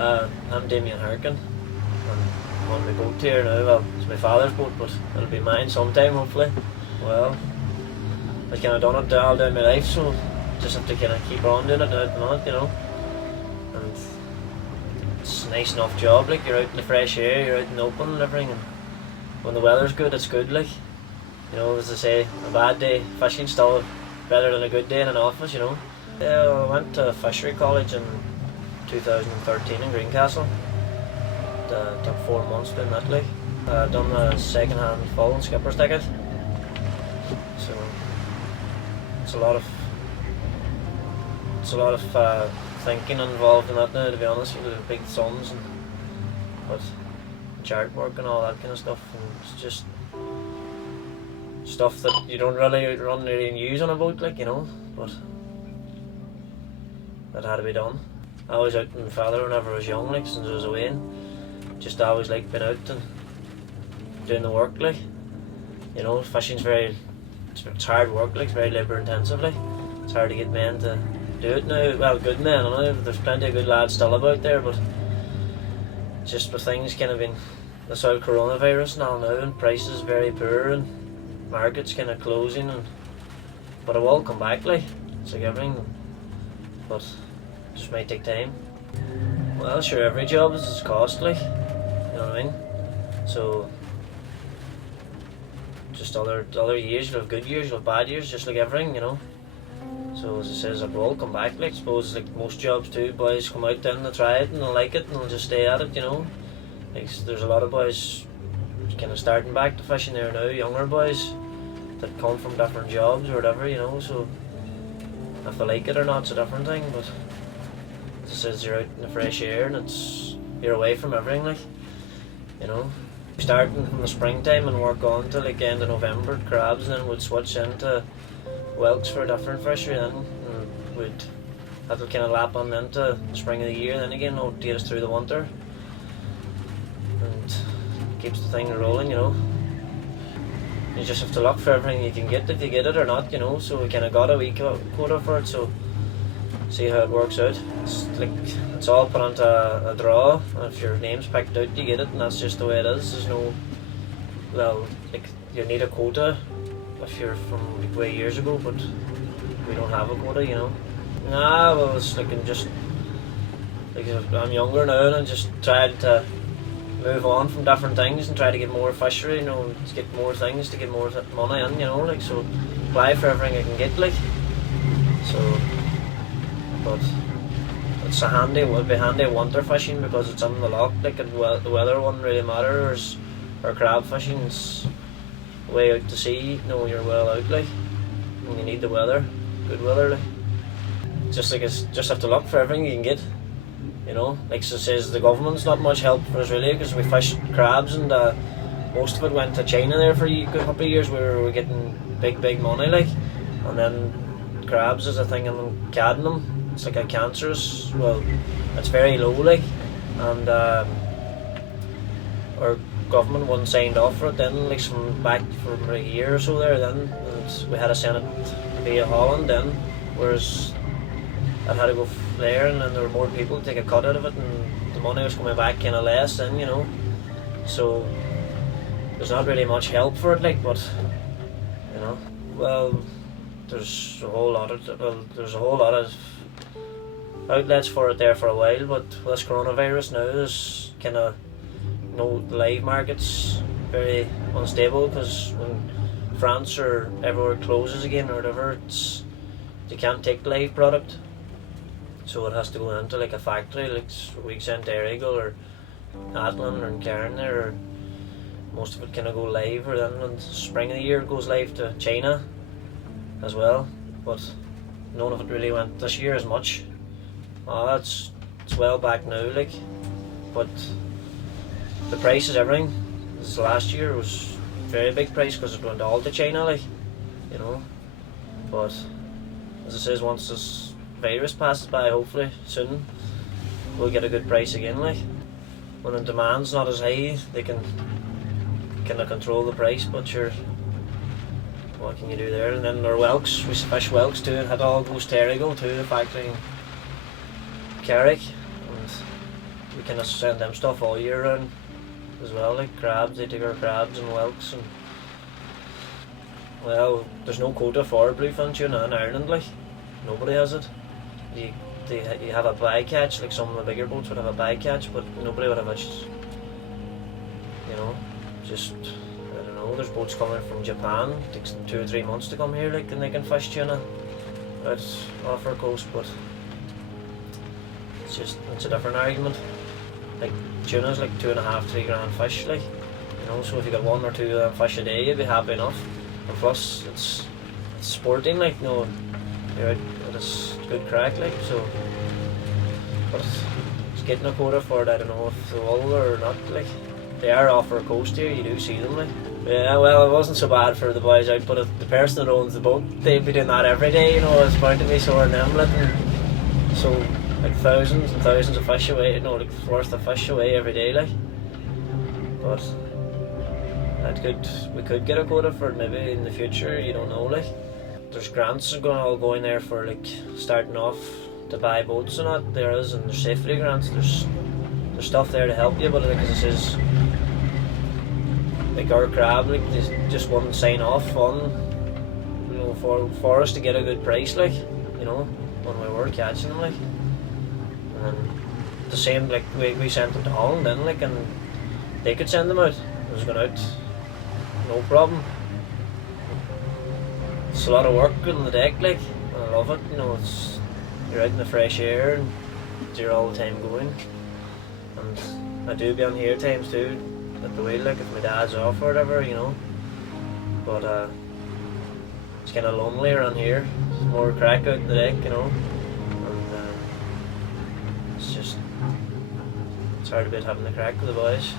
I'm Damien Harkin. I'm on my boat here now. Well, it's my father's boat, but it'll be mine sometime, hopefully. Well, I've kind of done it all down my life, so just have to kind of keep on doing it now at the moment, And it's a nice enough job, like, you're out in the fresh air, you're out in the open and everything, and when the weather's good, it's good, like. As they say, a bad day fishing's still better than a good day in an office, Yeah, I went to fishery college in 2013 in Greencastle. Took 4 months doing that, like. Done a second-hand full skipper's ticket. So it's a lot of thinking involved in that now, to be honest, with the big sums but chart work and all that kind of stuff, and it's just stuff that you don't really use on a boat, like, but that had to be done. I was out with my father whenever I was young, like, since I was away, and just always liked being out and doing the work, like. Fishing's it's hard work, like, it's very labour intensive, like. It's hard to get men to do it now. Well, good men, I know there's plenty of good lads still about there, but just with things kind of been this whole coronavirus and all now, and prices very poor, and markets kind of closing, but it will come back, like. It's like everything, but it just might take time. Well, sure, every job is its cost, like, you know what I mean? So just other years, you'll have good years, you'll have bad years, just like everything, So as it says, it will come back, like. I suppose, like most jobs too, boys come out then, they'll try it and they'll like it and they'll just stay at it, Like, there's a lot of boys kind of starting back to fishing there now, younger boys that come from different jobs or whatever, so if they like it or not, it's a different thing, but as it says, you're out in the fresh air and you're away from everything, like, Starting from the springtime and work on to like end of November, crabs, and then we'd switch into whelks for a different fishery then, and that'll kind of lap on into the spring of the year then again, it'll get us through the winter and keeps the thing rolling, You just have to look for everything you can get, if you get it or not, so we kind of got a wee quota for it, so see how it works out. It's all put onto a draw, and if your name's picked out, you get it, and that's just the way it is. There's no, well, like, you need a quota if you're from like way years ago, but we don't have a quota, Nah, well, it's like I'm younger now, and I'm just trying to move on from different things and try to get more fishery, to get more things, to get more money in, like, so apply for everything I can get, like, so. But it'd be handy winter fishing because it's in the loch, like, and the weather wouldn't really matter, or crab fishing, it's way out to sea, you're well out, like, and you need the weather, good weather, like. Just have to look for everything you can get, like it says, the government's not much help for us really, because we fished crabs and most of it went to China there for a good couple of years. We were getting big money, like, and then crabs is a thing in cadmium. It's like a cancerous, well, it's very low, like, and our government wasn't signed off for it then, like, back for a year or so there then, and we had to send it via Holland then, whereas it had to go there, and then there were more people to take a cut out of it, and the money was coming back kind of less then, so there's not really much help for it, like, but, well, there's a whole lot of outlets for it there for a while, but with this coronavirus now, there's kind of the live market's very unstable, because when France or everywhere closes again or whatever, they can't take live product, so it has to go into like a factory, like we sent to Errigal or Athlone or Cairn there, or most of it kind of go live, or then in the spring of the year it goes live to China as well, but none of it really went this year as much. It's well back now, like, but the price is everything. This last year was a very big price because it went all to China, like, but as it says, once this virus passes by, hopefully soon, we'll get a good price again, like. When the demand's not as high, they can kind of control the price, but sure, what can you do there? And then our whelks, we fish whelks too, and it all goes to Errigal too, the factory in Carrick, and we kind of send them stuff all year round as well, like crabs. They take our crabs and whelks, and well, there's no quota for bluefin tuna in Ireland. Like nobody has it. You you have a bycatch, like some of the bigger boats would have a bycatch, but nobody would have a, you know, just, I don't know, there's boats coming from Japan, it takes them 2 or 3 months to come here, like, and they can fish tuna out off our coast, but it's a different argument. Like, tuna's like 2.5, 3 grand fish, like, you know, so if you got 1 or 2 of them fish a day, you'd be happy enough. And plus, it's sporting, like, you know, you're out, it's good crack, like, so, but it's getting a quota for it. I don't know if they will or not, like, they are off our coast here, you do see them, like. Yeah, well, it wasn't so bad for the boys out, but if the person that owns the boat, they'd be doing that every day, you know, it's bound to be sore in them, and so, like, thousands and thousands of fish away, you know, like, worth of fish away every day, like, but we could get a quota for it maybe in the future, you don't know, like. There's grants all going there for, like, starting off to buy boats and that, there is, and there's safety grants, there's stuff there to help you, but like, as I says, like our crab, like, they just wouldn't sign off on, you know, for us to get a good price, like, you know, when we were catching them, like, and the same, like, we sent them to Holland then, like, and they could send them out, it was going out, no problem. It's a lot of work on the deck, like, and I love it, you know, you're out in the fresh air and you're all the time going, and I do be on here times too, at the wheel, like, if my dad's off or whatever, you know, but it's kind of lonely around here, there's more crack out in the deck, you know, and it's hard a bit having the crack with the boys.